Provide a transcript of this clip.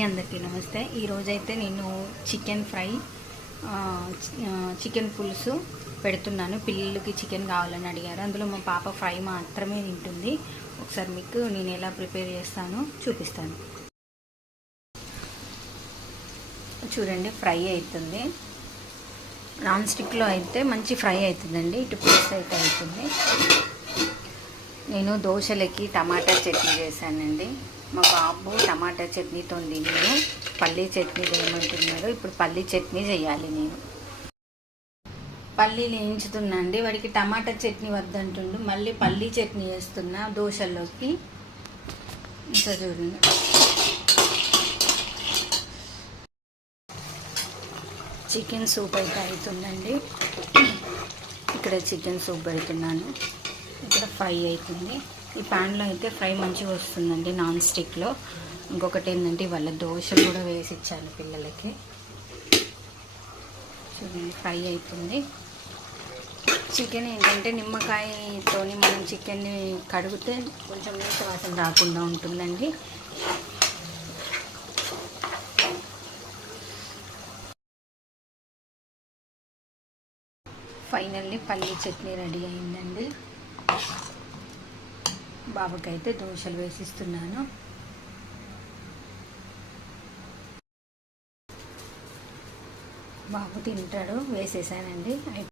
అందరికీ నమస్తే. ఈరోజైతే నేను చికెన్ ఫ్రై చికెన్ పులుసు పెడుతున్నాను. పిల్లలకి చికెన్ కావాలని అడిగారు. అందులో మా పాప ఫ్రై మాత్రమే తింటుంది. ఒకసారి మీకు నేను ఎలా ప్రిపేర్ చేస్తానో చూపిస్తాను. చూడండి, ఫ్రై అవుతుంది. నాన్ స్టిక్లో అయితే మంచి ఫ్రై అవుతుందండి. ఇటు పులుసు అయితే అవుతుంది. నేను దోశలకి టమాటా చట్నీ చేశానండి. మా బాబు టమాటా చట్నీతో తిన్నాను. పల్లీ చట్నీ వేయమంటున్నాడు. ఇప్పుడు పల్లీ చట్నీ చేయాలి. నేను పల్లీలు వేయించుతున్నా అండి. వాడికి టమాటా చట్నీ వద్దంటుండు. మళ్ళీ పల్లీ చట్నీ వేస్తున్నా దోశల్లోకి. ఇంకా చూడండి, చికెన్ సూప్ అయితే అవుతుందండి. ఇక్కడ చికెన్ సూప్ పెడుతున్నాను. ఇక్కడ ఫ్రై అవుతుంది. ఈ ప్యాన్లో అయితే ఫ్రై మంచిగా వస్తుందండి, నాన్ స్టిక్లో. ఇంకొకటి ఏంటంటే వాళ్ళ దోశలు కూడా వేసి ఇచ్చాను పిల్లలకి. చూడండి, ఫ్రై అవుతుంది. చికెన్ ఏంటంటే నిమ్మకాయతో మనం చికెన్ని కడిగితే కొంచెం నీచు వాసన రాకుండా ఉంటుందండి. ఫైనల్లీ పల్లీ చట్నీ రెడీ అయిందండి. బాబుకైతే దోశలు వేసిస్తున్నాను. బాబు తింటాడు. వేసేసానండి.